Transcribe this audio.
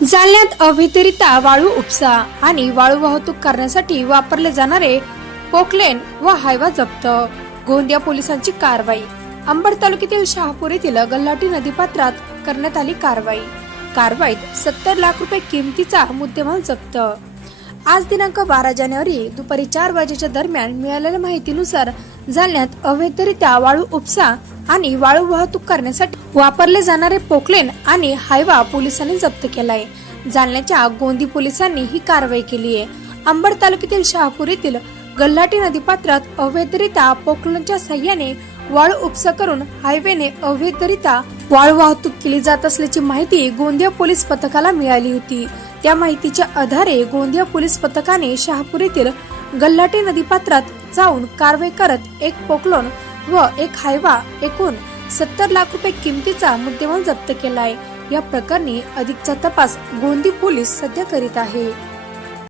जालन्यात अभितरिता वाळू उपसा आणि वाळू वाहतूक करण्यासाठी वापरले जाणारे पोकलेन व हायवा जप्त. गोंदिया पोलिसांची कारवाई. अंबड तालुक्यातील शहापूर येथील गल्लाटी नदीपात्रात करण्यात आली कारवाई. कारवाईत सत्तर लाख रुपये किमतीचा मुद्देमाल जप्त. आज दिनांक बारा जानेवारी दुपारी चार वाजेच्या दरम्यान मिळालेल्या माहितीनुसार जालन्यात अवैधरित्या वाळू उपसा आणि वाळू वाहतूक करण्यासाठी वापरले जाणारे पोकलेन आणि हायवा पोलिसांनी जप्त केला आहे जालन्याच्या गोंदी पोलिसांनी ही कारवाई केली आहे. अंबड तालुक्यातील शहापूर येथील गल्हाटी नदीपात्रात अवैधरित्या पोकलनच्या सहाय्याने वाळू उपसा करून हायवेने अवैधरित्या वाळू वाहतूक केली जात असल्याची माहिती गोंदिया पोलीस पथकाला मिळाली होती. त्या माहितीच्या आधारे गोंदिया पोलीस पथकाने शहापूर येथील गल्हाटी नदीपात्रात जाऊन कारवाई करत एक पोकलोन व एक हायवा एकूण सत्तर लाख रुपये किमतीचा मुद्देमाल जप्त केलाय. या प्रकरणी अधिकचा तपास गोंदी पोलीस सध्या करीत आहे.